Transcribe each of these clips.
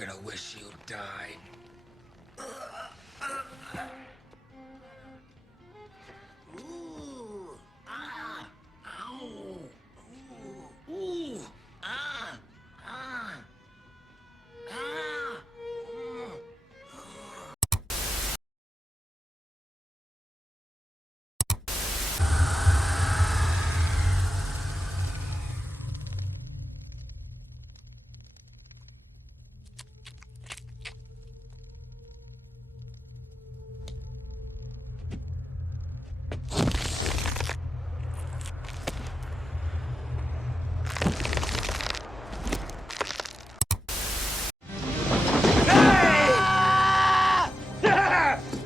gonna wish you died. Ooh, ah, ow, ooh, ooh, ah, ah, ah.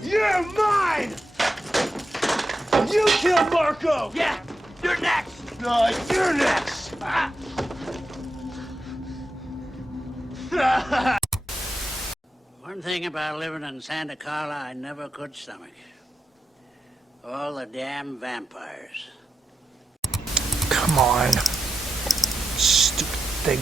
You're mine! You killed Marco! Yeah, you're next! You're next! One thing about living in Santa Carla I never could stomach. All the damn vampires. Come on. Stupid thing.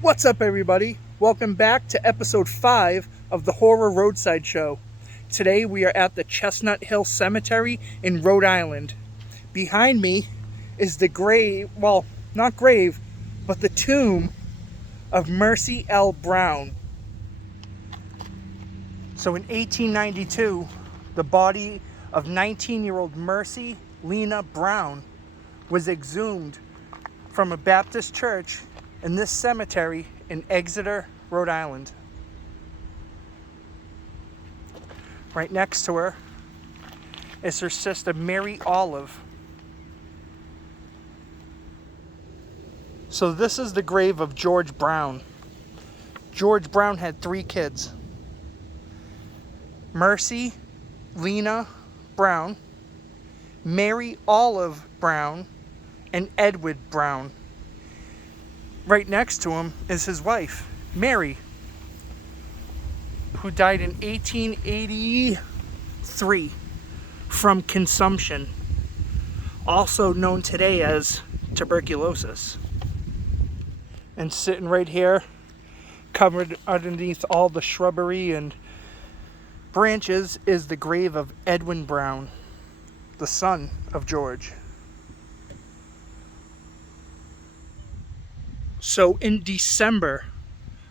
What's up, everybody? Welcome back to episode 5 of the Horror Roadside Show. Today we are at the Chestnut Hill Cemetery in Rhode Island. Behind me is the grave, well, not grave, but the tomb of Mercy L. Brown. So in 1892, the body of 19-year-old Mercy Lena Brown was exhumed from a Baptist church in this cemetery in Exeter, Rhode Island. Right next to her is her sister Mary Olive. So this is the grave of George Brown. George Brown had 3 kids. Mercy Lena Brown, Mary Olive Brown, and Edward Brown. Right next to him is his wife, Mary, who died in 1883 from consumption, also known today as tuberculosis. And sitting right here, covered underneath all the shrubbery and branches, is the grave of Edwin Brown, the son of George. So in December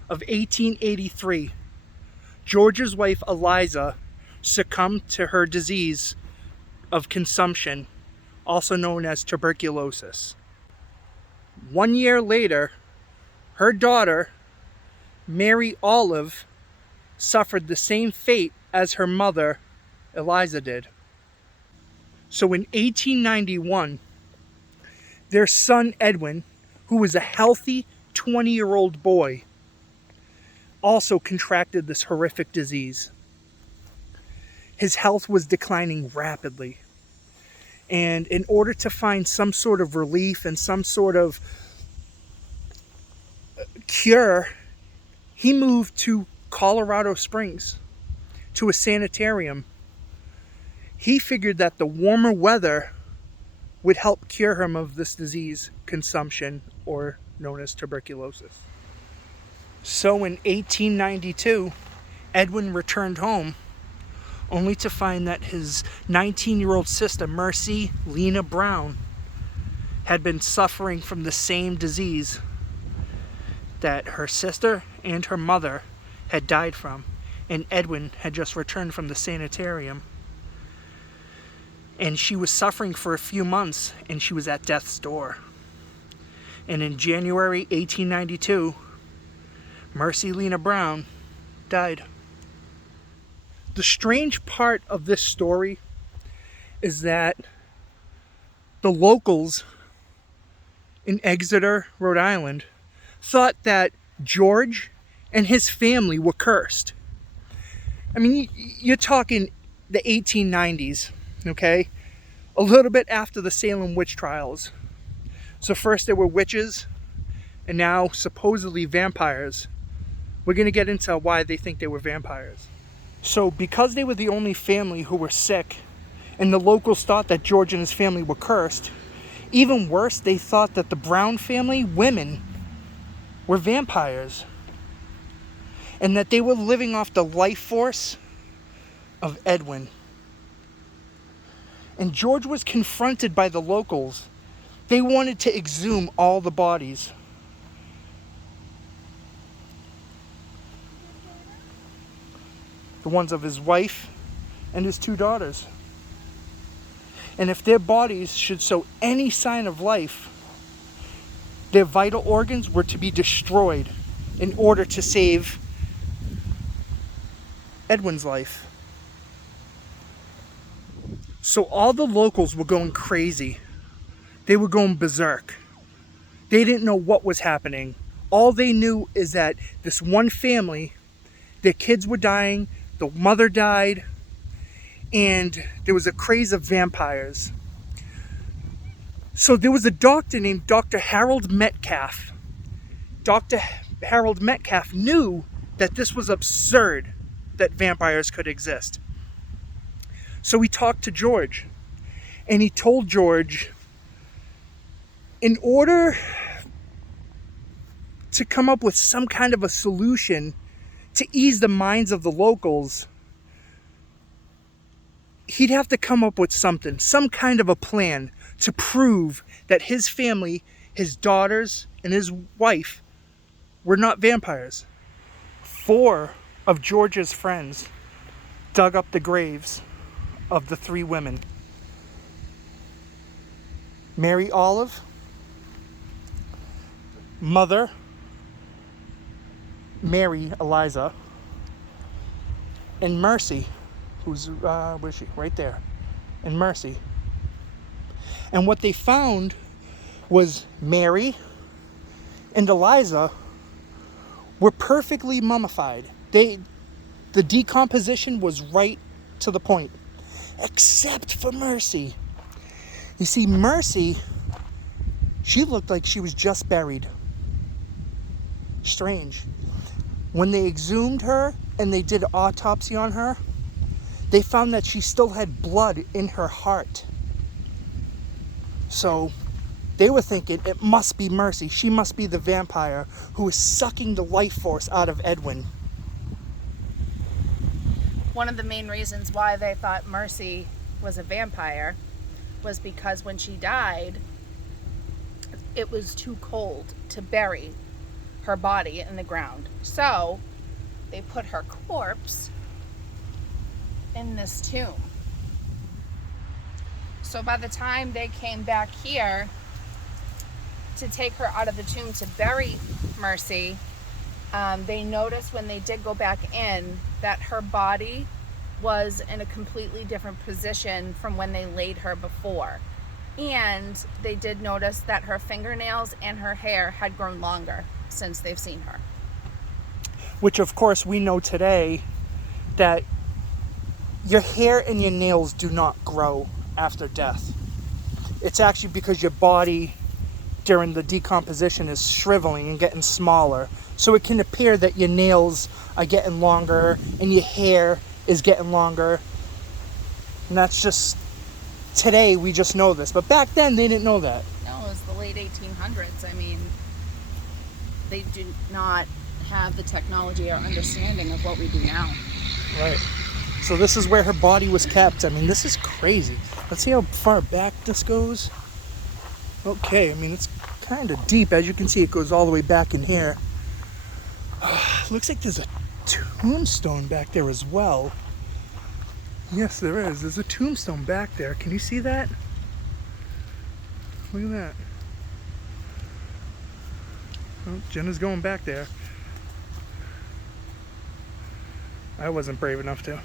of 1883, George's wife Eliza succumbed to her disease of consumption, also known as tuberculosis. 1 year later, her daughter, Mary Olive, suffered the same fate as her mother, Eliza, did. So in 1891, their son Edwin, who was a healthy 20-year-old boy, also contracted this horrific disease. His health was declining rapidly. And in order to find some sort of relief and some sort of cure, he moved to Colorado Springs to a sanitarium. He figured that the warmer weather would help cure him of this disease, consumption, or known as tuberculosis. So in 1892, Edwin returned home, only to find that his 19-year-old sister, Mercy Lena Brown, had been suffering from the same disease that her sister and her mother had died from, and Edwin had just returned from the sanitarium. And she was suffering for a few months, and she was at death's door. And in January 1892, Mercy Lena Brown died. The strange part of this story is that the locals in Exeter, Rhode Island, thought that George and his family were cursed. I mean, you're talking the 1890s, okay? A little bit after the Salem witch trials. So first there were witches, and now supposedly vampires. We're going to get into why they think they were vampires. So because they were the only family who were sick, and the locals thought that George and his family were cursed, even worse, they thought that the Brown family, women, were vampires. And that they were living off the life force of Edwin. And George was confronted by the locals. They wanted to exhume all the bodies. The ones of his wife and his 2 daughters. And if their bodies should show any sign of life, their vital organs were to be destroyed in order to save Edwin's life. So all the locals were going crazy. They were going berserk. They didn't know what was happening. All they knew is that this one family, their kids were dying, the mother died, and there was a craze of vampires. So there was a doctor named Dr. Harold Metcalf. Dr. Harold Metcalf knew that this was absurd, that vampires could exist. So he talked to George, and he told George, in order to come up with some kind of a solution to ease the minds of the locals, he'd have to come up with something, some kind of a plan to prove that his family, his daughters, and his wife were not vampires. 4 of George's friends dug up the graves of the 3 women. Mary Olive, Mother, Mary Eliza, and Mercy, who's, where's she? Right there. And Mercy. And what they found was Mary and Eliza were perfectly mummified. The decomposition was right to the point, except for Mercy. You see, Mercy, she looked like she was just buried. Strange. When they exhumed her and they did autopsy on her, they found that she still had blood in her heart. So they were thinking it must be Mercy. She must be the vampire who is sucking the life force out of Edwin. One of the main reasons why they thought Mercy was a vampire was because when she died, it was too cold to bury her body in the ground. So they put her corpse in this tomb. So by the time they came back here to take her out of the tomb to bury Mercy, they noticed when they did go back in that her body was in a completely different position from when they laid her before. And they did notice that her fingernails and her hair had grown longer since they've seen her. Which, of course, we know today that your hair and your nails do not grow after death. It's actually because your body during the decomposition is shriveling and getting smaller. So it can appear that your nails are getting longer and your hair is getting longer. And that's just, today we just know this. But back then they didn't know that. No, it was the late 1800s. I mean, they did not have the technology or understanding of what we do now. Right. So this is where her body was kept. I mean, this is crazy. Let's see how far back this goes. Okay, I mean, it's kind of deep. As you can see, it goes all the way back in here. Looks like there's a tombstone back there as well. Yes, there is. There's a tombstone back there. Can you see that? Look at that. Oh, Jenna's going back there. I wasn't brave enough to.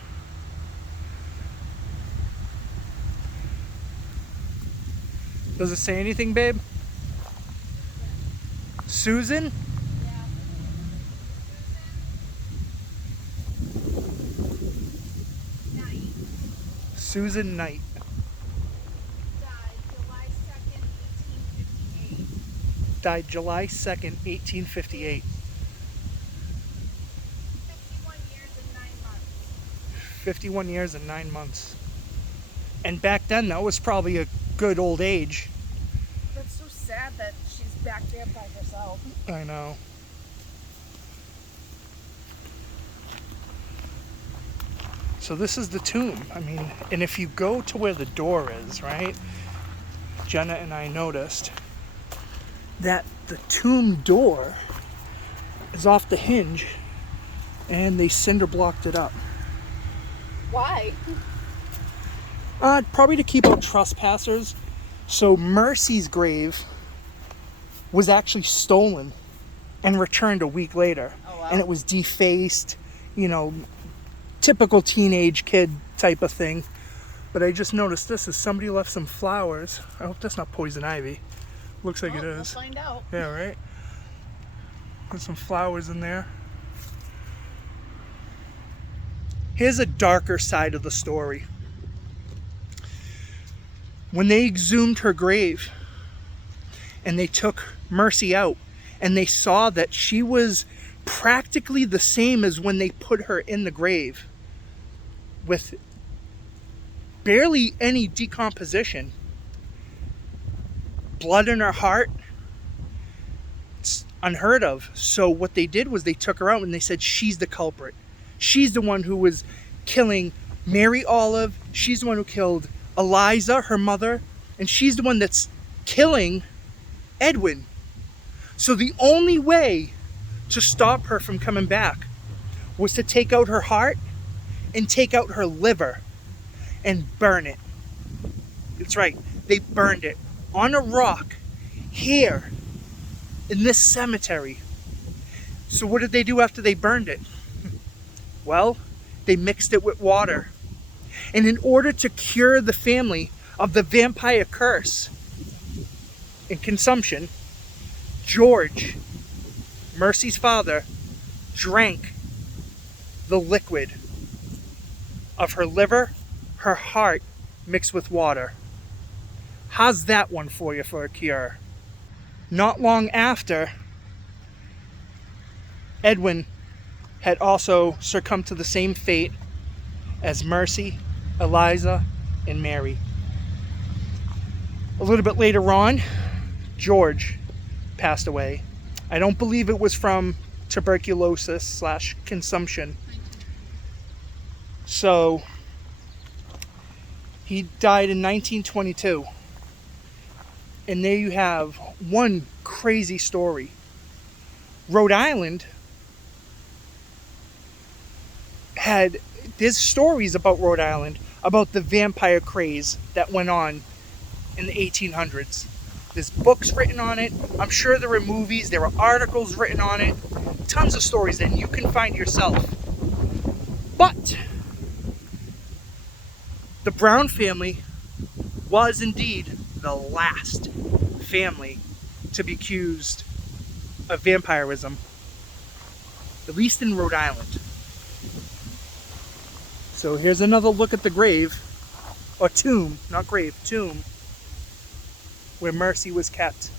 Does it say anything, babe? Susan? Susan Knight. Died July 2nd, 1858. 51 years and 9 months. And back then, that was probably a good old age. That's so sad that she's back there by herself. I know. So this is the tomb. I mean, and if you go to where the door is, right? Jenna and I noticed that the tomb door is off the hinge and they cinder blocked it up. Why? Probably to keep out trespassers. So Mercy's grave was actually stolen and returned a week later. Oh, wow. And it was defaced, you know, typical teenage kid type of thing. But I just noticed this is somebody left some flowers. I hope that's not poison ivy. Looks like it We'll is. find out. Yeah, right? There's some flowers in there. Here's a darker side of the story. When they exhumed her grave and they took Mercy out and they saw that she was practically the same as when they put her in the grave, with barely any decomposition, blood in her heart, it's unheard of. So what they did was they took her out and they said she's the culprit. She's the one who was killing Mary Olive. She's the one who killed Eliza, her mother, and she's the one that's killing Edwin. So the only way to stop her from coming back was to take out her heart and take out her liver and burn it. That's right, they burned it on a rock here in this cemetery. So what did they do after they burned it? Well, they mixed it with water. And in order to cure the family of the vampire curse and consumption, George, Mercy's father, drank the liquid of her liver, her heart, mixed with water. How's that one for you for a cure? Not long after, Edwin had also succumbed to the same fate as Mercy, Eliza, and Mary. A little bit later on, George passed away. I don't believe it was from tuberculosis/consumption. So he died in 1922. And there you have one crazy story. Rhode Island there's stories about Rhode Island about the vampire craze that went on in the 1800s. There's books written on it. I'm sure there were movies. There were articles written on it. Tons of stories that you can find yourself. But the Brown family was indeed the last family to be accused of vampirism, at least in Rhode Island. So here's another look at the grave, or tomb, not grave, tomb, where Mercy was kept.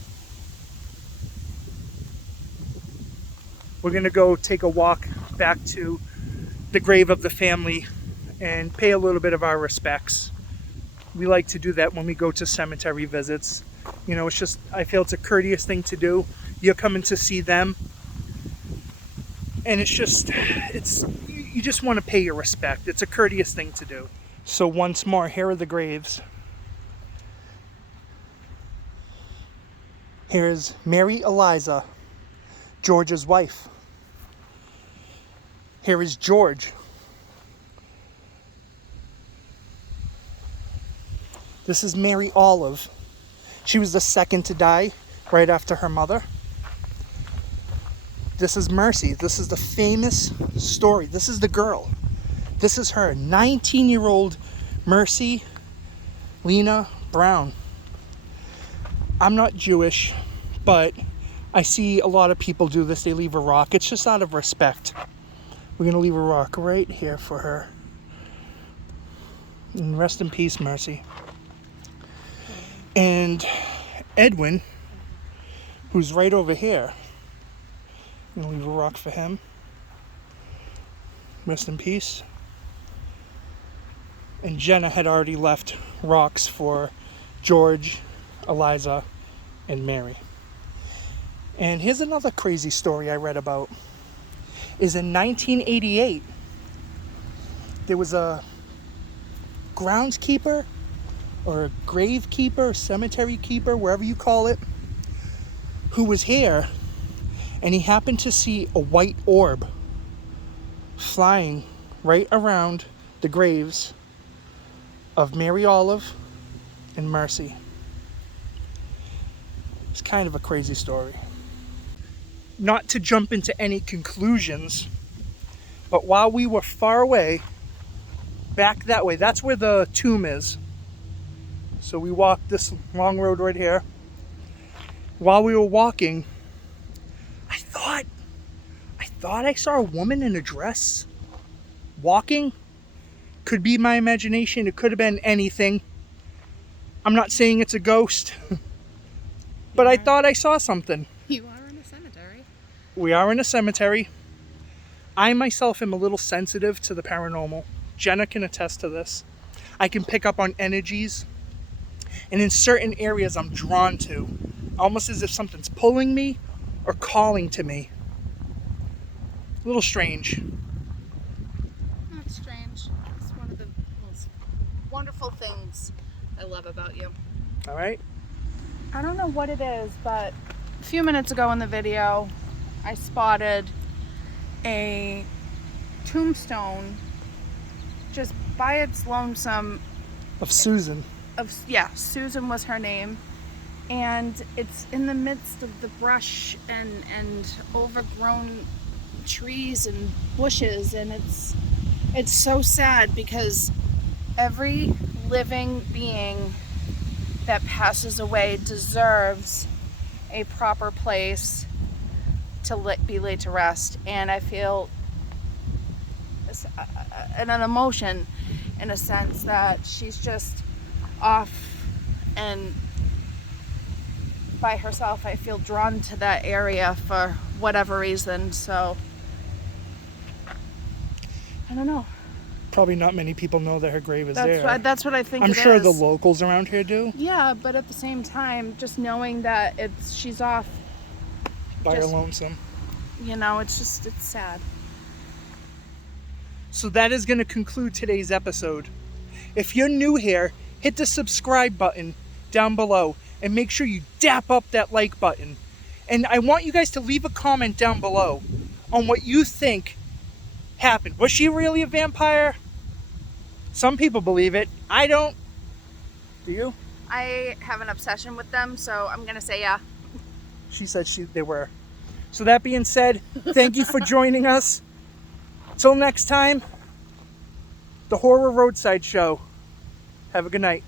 we're going to go take a walk back to the grave of the family and pay a little bit of our respects. We like to do that when we go to cemetery visits. You know, it's just, I feel it's a courteous thing to do. You're coming to see them. And it's just, you just want to pay your respect. It's a courteous thing to do. So once more, here are the graves. Here's Mary Eliza, George's wife. Here is George. This is Mary Olive. She was the second to die right after her mother. This is Mercy. This is the famous story. This is the girl. This is her, 19-year-old Mercy Lena Brown. I'm not Jewish, but I see a lot of people do this. They leave a rock. It's just out of respect. We're going to leave a rock right here for her. And rest in peace, Mercy. And Edwin, who's right over here, I'm going to leave a rock for him. Rest in peace. And Jenna had already left rocks for George, Eliza, and Mary. And here's another crazy story I read about. Is in 1988, there was a groundskeeper or a gravekeeper, cemetery keeper, wherever you call it, who was here, and he happened to see a white orb flying right around the graves of Mary Olive and Mercy. It's kind of a crazy story. Not to jump into any conclusions, but while we were far away, back that way, that's where the tomb is. So we walked this long road right here. While we were walking, I thought I saw a woman in a dress walking. Could be my imagination. It could have been anything. I'm not saying it's a ghost, but I thought I saw something. You are in a cemetery. We are in a cemetery. I myself am a little sensitive to the paranormal. Jenna can attest to this. I can pick up on energies, and in certain areas I'm drawn to, almost as if something's pulling me or calling to me. A little strange. Not strange. It's one of the most wonderful things I love about you. All right. I don't know what it is, but a few minutes ago in the video, I spotted a tombstone just by its lonesome. Of Susan. Susan was her name. And it's in the midst of the brush and overgrown trees and bushes, and it's so sad because every living being that passes away deserves a proper place to be laid to rest. And I feel an emotion in a sense that she's just off and by herself. I feel drawn to that area for whatever reason. So I don't know. Probably not many people know that her grave is there. That's what I think. I'm sure the locals around here do. Yeah, but at the same time, just knowing that she's off by her lonesome. You know, it's sad. So that is going to conclude today's episode. If you're new here, hit the subscribe button down below and make sure you dap up that like button. And I want you guys to leave a comment down below on what you think happened. Was she really a vampire? Some people believe it. I don't. Do you? I have an obsession with them, so I'm going to say yeah. She said they were. So that being said, thank you for joining us. Till next time, the Horror Roadside Show. Have a good night.